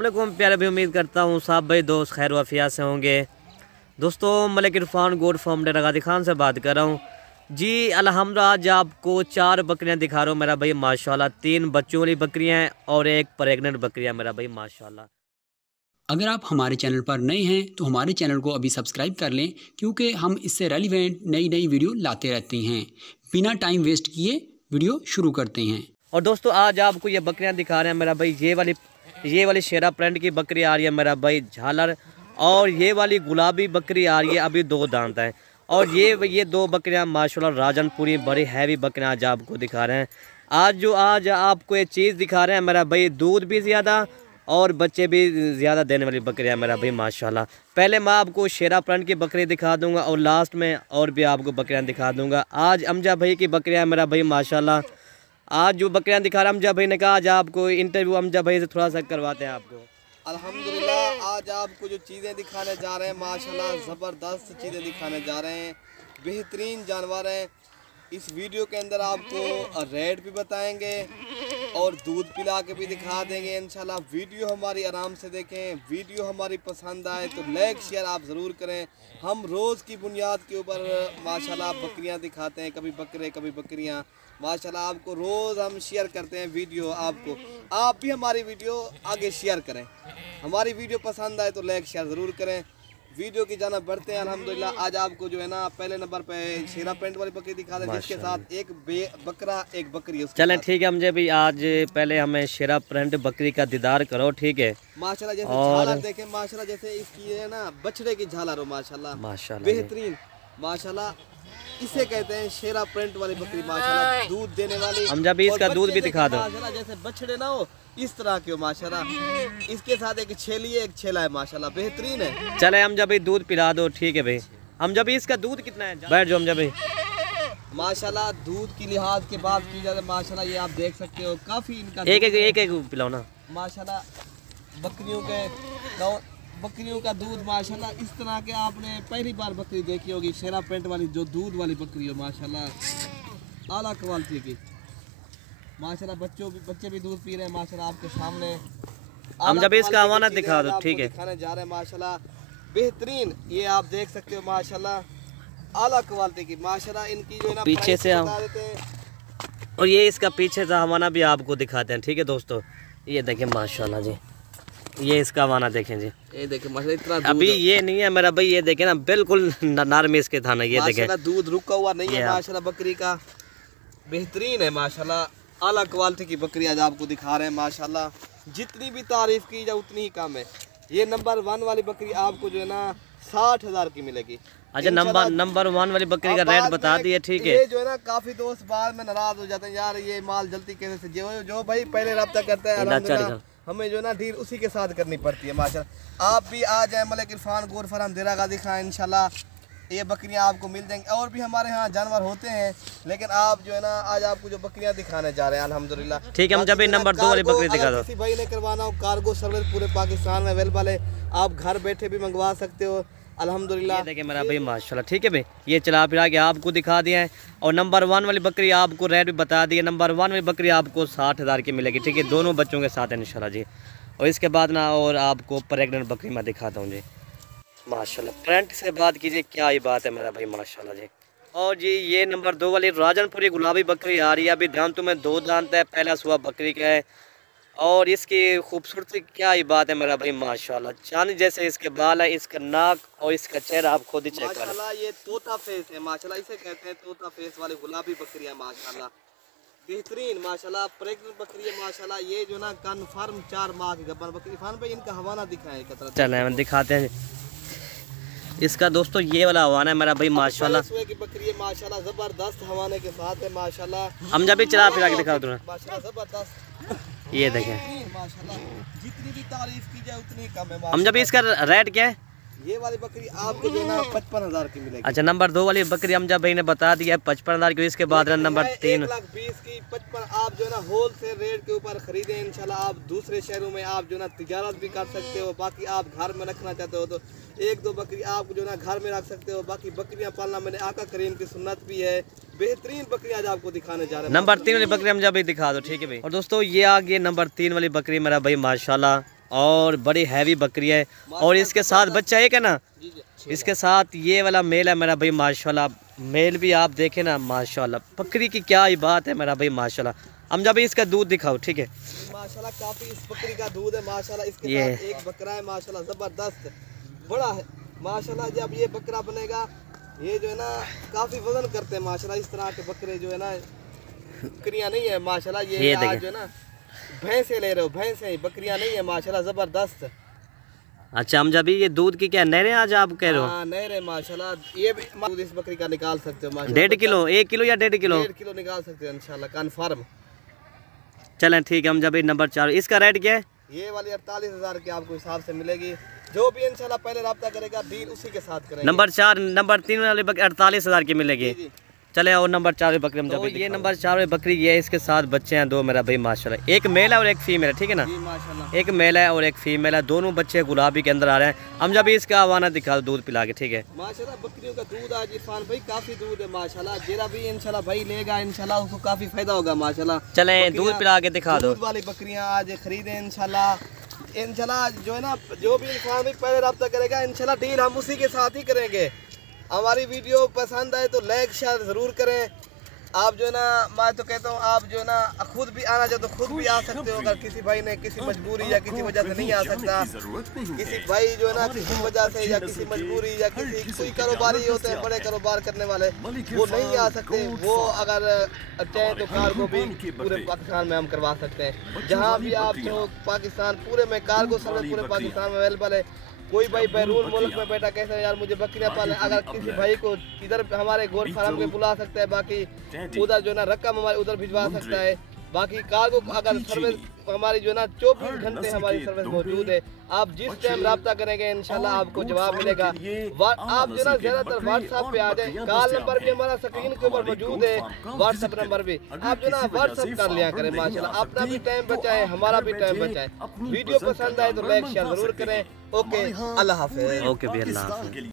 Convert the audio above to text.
वालेकुम प्यारे भी, उम्मीद करता हूँ साहब भाई दोस्त खैर वफिया से होंगे। दोस्तों मलिक इरफान गोड फाउंडर रगादी खान से बात कर रहा हूँ जी। अल्हम्दुलिल्लाह आज आपको 4 बकरियाँ दिखा रहा हूँ मेरा भाई माशाल्लाह। 3 बच्चों वाली बकरियाँ हैं और 1 प्रेग्नेंट बकरियाँ मेरा भाई माशाल्लाह। अगर आप हमारे चैनल पर नए हैं तो हमारे चैनल को अभी सब्सक्राइब कर लें, क्योंकि हम इससे रेलिवेंट नई वीडियो लाते रहते हैं। बिना टाइम वेस्ट किए वीडियो शुरू करते हैं। और दोस्तों आज आपको ये बकरियाँ दिखा रहे हैं मेरा भाई। ये वाली शेरा प्रिंट की बकरी आ रही है मेरा भाई झालर, और ये वाली गुलाबी बकरी आ रही है अभी 2 दांत है। और ये 2 बकरियां माशाल्लाह राजनपुरी बड़ी हैवी बकरियां आज आपको दिखा रहे हैं। आज आपको ये चीज़ दिखा रहे हैं मेरा भाई, दूध भी ज़्यादा और बच्चे भी ज़्यादा देने वाली बकरियां मेरा भाई माशाल्लाह। पहले मैं आपको शेरा प्रिंट की बकरी दिखा दूंगा और लास्ट में और भी आपको बकरियां दिखा दूंगा। आज अमजा भाई की बकरियां मेरा भाई माशाल्लाह। आज जो बकरियां दिखा रहा अमजा भाई ने कहा आज आपको इंटरव्यू अमजा भाई से थोड़ा सा करवाते हैं आपको। अल्हम्दुलिल्लाह आज आपको जो चीज़ें दिखाने जा रहे हैं माशाल्लाह ज़बरदस्त चीज़ें दिखाने जा रहे हैं, बेहतरीन जानवर हैं। इस वीडियो के अंदर आपको रेट भी बताएंगे और दूध पिला के भी दिखा देंगे इंशाल्लाह। वीडियो हमारी आराम से देखें, वीडियो हमारी पसंद आए तो लाइक शेयर आप ज़रूर करें। हम रोज़ की बुनियाद के ऊपर माशाल्लाह बकरियां दिखाते हैं, कभी बकरे कभी बकरियां माशाल्लाह। आपको रोज़ हम शेयर करते हैं वीडियो। आपको आप भी हमारी वीडियो आगे शेयर करें। हमारी वीडियो पसंद आए तो लाइक शेयर ज़रूर करें। वीडियो की जाना बढ़ते हैं अल्हम्दुलिल्लाह। आज आपको जो है ना पहले नंबर पे शेरा पेंट वाली बकरी दिखा दें, जिसके साथ एक बकरा एक बकरी। चलें ठीक है मुझे भी आज पहले हमें शेरा प्रिंट बकरी का दीदार करो, ठीक है। माशाल्लाह जैसे झालर देखें माशाल्लाह, जैसे इसकी है ना बछड़े की झालर हो माशाल्लाह माशाल्लाह बेहतरीन माशाल्लाह। इसे कहते हैं शेरा प्रिंट वाली बकरी माशाल्लाह, दूध देने वाली। हम जब इसका दूध भी दिखा दो माशाल्लाह, जैसे बछड़े ना हो इस तरह के हो माशाल्लाह। इसके साथ एक छेली है एक छेला है माशाल्लाह, बेहतरीन है। चले हम जब दूध पिला दो, ठीक है भाई। हम जब इसका दूध कितना है बैठ जाओ हम जब माशाल्लाह। दूध की लिहाज के बात की जाए माशाल्लाह, ये आप देख सकते हो काफी इनका एक पिलाओ ना माशाल्लाह। बकरियों का दूध माशाल्लाह इस तरह के आपने पहली बार बकरी देखी होगी, शेरा पेंट वाली जो दूध वाली बकरी हो माशाल्लाह, आला क्वालिटी की माशाल्लाह। बच्चे भी दूध पी रहे हैं माशाल्लाह आपके सामने। हम जब इसका हवाना दिखा दो, ठीक है। दिखाने जा रहे हैं माशाल्लाह बेहतरीन, ये आप देख सकते हो माशाल्लाह आला क्वालिटी की माशाल्लाह। इनकी जो है ना पीछे से हम और ये इसका पीछे से हवाना भी आपको दिखाते हैं, ठीक है दोस्तों। ये देखें माशाल्लाह जी, ये इसका वाना देखें जी, ये देखें माशाल्लाह। इतना अभी ये नहीं है मेरा भाई, ये देखें ना बिल्कुल नरम इसके थाना। ये देखें दूध रुका हुआ नहीं है माशाल्लाह, बकरी का बेहतरीन है माशाल्लाह। आला क्वालिटी की बकरी आज आपको दिखा रहे हैं माशाल्लाह। जितनी भी तारीफ की जाए उतनी ही कम है। ये नंबर 1 वाली बकरी आपको जो है ना 60,000 की मिलेगी। अच्छा नंबर 1 वाली बकरी का रेट बता दिए, ठीक है। ये जो है ना काफी दोस्त बाद में नाराज हो जाते हैं, यार ये माल जल्दी कैसे से जो भाई पहले रब्ता करता है हमें जो ना डील उसी के साथ करनी पड़ती है माशाल्लाह। आप भी आ जाए मलिक इरफान गोड फार्म देरा गाजी खां, इंशाल्लाह ये बकरियां आपको मिल जाएंगी। और भी हमारे यहाँ जानवर होते हैं, लेकिन आप जो है ना आज आपको जो बकरियां दिखाने जा रहे हैं अल्हम्दुलिल्लाह। ठीक है हम जब नंबर 2 वाली बकरी दिखा दो। किसी भाई ने करवाना हो कार्गो सर्विस पूरे पाकिस्तान में अवेलेबल है, आप घर बैठे भी मंगवा सकते हो अल्हम्दुलिल्लाह। देखिए मेरा भाई माशाल्लाह, ठीक है भाई। ये चला फिरा के आपको दिखा दिया है। और नंबर 1 वाली बकरी आपको रेट भी बता दिए। नंबर 1 वाली बकरी आपको 60,000 की मिलेगी, ठीक है, दोनों बच्चों के साथ इंशाल्लाह जी। और इसके बाद ना और आपको प्रेग्नेंट बकरी मैं दिखाता हूँ जी माशाल्लाह। प्रिंट से बात कीजिए, क्या ही बात है मेरा भाई माशाल्लाह जी। और जी ये नंबर 2 वाली राजनपुरी गुलाबी बकरी आ रही है। अभी दांतों में 2 दांत है, पहला सुबह बकरी का है। और इसकी खूबसूरती क्या ही बात है मेरा भाई माशाल्लाह। चांदी जैसे इसके बाल है, इसका नाक और इसका चेहरा आप खुद ही चेक करें माशाल्लाह। ये तोता फेस है माशाल्लाह, इसे कहते हैं तोता फेस वाली गुलाबी बकरी है माशाल्लाह, बेहतरीन माशाल्लाह। प्रेग्नेंट बकरी है माशाल्लाह। ये जो ना कन्फर्म 4 माह की गब्बर बकरी। इरफान भाई इनका हवाना दिखाएं कितना। चले हम दिखाते हैं इसका दोस्तों। ये वाला हवाना है मेरा भाई माशाल्लाह, की बकरी है माशाल्लाह, जबरदस्त हवाने के साथ है माशाल्लाह। हम जब भी चला फिरा के दिखा दो माशाल्लाह जबरदस्त। ये देखें माशाल्लाह, जितनी भी तारीफ की जाए उतनी कम है। हम जब इसका रेट क्या है ये वाली बकरी आपको जो ना 55,000 की मिलेगी। अच्छा नंबर 2 वाली बकरी हम जब भाई ने बता दिया 55,000 की। इसके बाद नंबर 3 1,20,000 की 55 आप जो है ना होल सेल रेट के ऊपर खरीदें इंशाल्लाह। आप दूसरे शहरों में आप जो ना तिजारत भी कर सकते हो। बाकी आप घर में रखना चाहते हो तो 1-2 बकरी आप जो ना घर में रख सकते हो। बाकी बकरियां पालना मैंने आका करीम की सुन्नत भी है। बेहतरीन बकरी आज आपको दिखाने जा रहे हैं। नंबर 3 वाली बकरी हम जब भी दिखा दो, ठीक है भाई। और दोस्तों ये आ गई नंबर 3 वाली बकरी मेरा भाई माशाल्लाह। और बड़ी हैवी बकरी है। और इसके साथ बच्चा एक है ना, इसके साथ ये वाला मेल है मेरा भाई माशाल्लाह। मेल भी आप देखें ना माशाल्लाह, बकरी की क्या ही बात है मेरा भाई माशाल्लाह। हम जब इसका दूध दिखाओ, ठीक है माशाल्लाह काफी इस बकरी का दूध है माशाल्लाह। इसके ये साथ एक बकरा है माशाल्लाह, जबरदस्त बड़ा है माशाल्लाह। जब ये बकरा बनेगा, ये जो है ना काफी वजन करते हैं माशाल्लाह। इस तरह के बकरे जो है ना, बकरियां नहीं है माशाल्लाह। ये आज जो है ना भैंसे ले रहे हो, भैंसे बकरियां नहीं है माशाल्लाह, जबरदस्त। अच्छा हम जब ये दूध की क्या नहरें आज आप कह रहे हो? हाँ नहरे माशाल्लाह। ये भी दूध इस बकरी का निकाल सकते हो माशाल्लाह। 1.5 किलो, 1 किलो या 1.5 किलो? 1.5 किलो निकाल सकते हो इंशाल्लाह, कन्फर्म। चलें ठीक है। हम जब नंबर 4, इसका रेट क्या है? ये वाली 48,000 की आपको हिसाब से मिलेगी। जो भी इंशाल्लाह पहले रब्ता करेगा डील उसी के साथ करेंगे। नंबर 4, नंबर 3 वाली बकरी 48,000 की मिलेगी। जी। चले और नंबर 4 बकरी हम जब ये नंबर 4 बकरी ये है, इसके साथ बच्चे हैं 2 मेरा भाई माशाल्लाह। एक मेल है और एक फीमेल है, ठीक है ना? जी माशाल्लाह। एक मेल है और एक फीमेल है, दोनों बच्चे गुलाबी के अंदर आ रहे हैं। हम जब इसका आवाना दिखा दो दूध पिला के, ठीक है माशाल्लाह। बकरियों का दूध आज इरफान भाई काफी दूध है माशाल्लाह। जेरा भी इंशाल्लाह भाई लेगा इंशाल्लाह, उसको काफी फायदा होगा माशाल्लाह। चले दूध पिला के दिखा दो। दूध वाली बकरियां आज खरीदे इंशाल्लाह। इंशाल्लाह जो है ना, जो भी इंसान भी पहले रब्ता करेगा इंशाल्लाह डील हम उसी के साथ ही करेंगे। हमारी वीडियो पसंद आए तो लाइक शेयर ज़रूर करें। आप जो है ना, मैं तो कहता हूँ आप जो है ना खुद भी आना चाहो तो खुद भी आ सकते हो। अगर किसी भाई ने किसी मजबूरी या किसी वजह से नहीं आ सकता, किसी भाई जो है ना किसी वजह से या किसी मजबूरी या किसी कोई कारोबारी होते हैं बड़े कारोबार करने वाले, वो नहीं आ सकते, वो अगर चाहे तो कार्गो भी पूरे पाकिस्तान में हम करवा सकते हैं। जहाँ भी आप जो पाकिस्तान पूरे में कार्गो सर्विस पूरे पाकिस्तान में अवेलेबल है। कोई भाई बैरून मुल्क में बैठा कैसे यार मुझे बकरियां पालने, अगर किसी भाई को इधर हमारे गोर फार्म में बुला सकता है, बाकी उधर जो ना रकम हमारे उधर भिजवा सकता है। बाकी कार्गो अगर सर्विस हमारी जो ना 24 घंटे हमारी सर्विस मौजूद है। आप जिस टाइम रब्ता करेंगे इंशाल्लाह आपको जवाब मिलेगा। आप जो ना ज्यादातर व्हाट्सएप पे आ जाए, कॉल नंबर भी हमारा स्क्रीन के ऊपर मौजूद है, व्हाट्सएप नंबर भी आप जो ना व्हाट्सएप कर लिया करें माशाल्लाह। अपना भी टाइम बचाए, हमारा भी टाइम बचाए। वीडियो पसंद आए तो लाइक शेयर जरूर करें। ओके अल्लाह हाफिज़। ओके भी अल्लाह हाफिज़।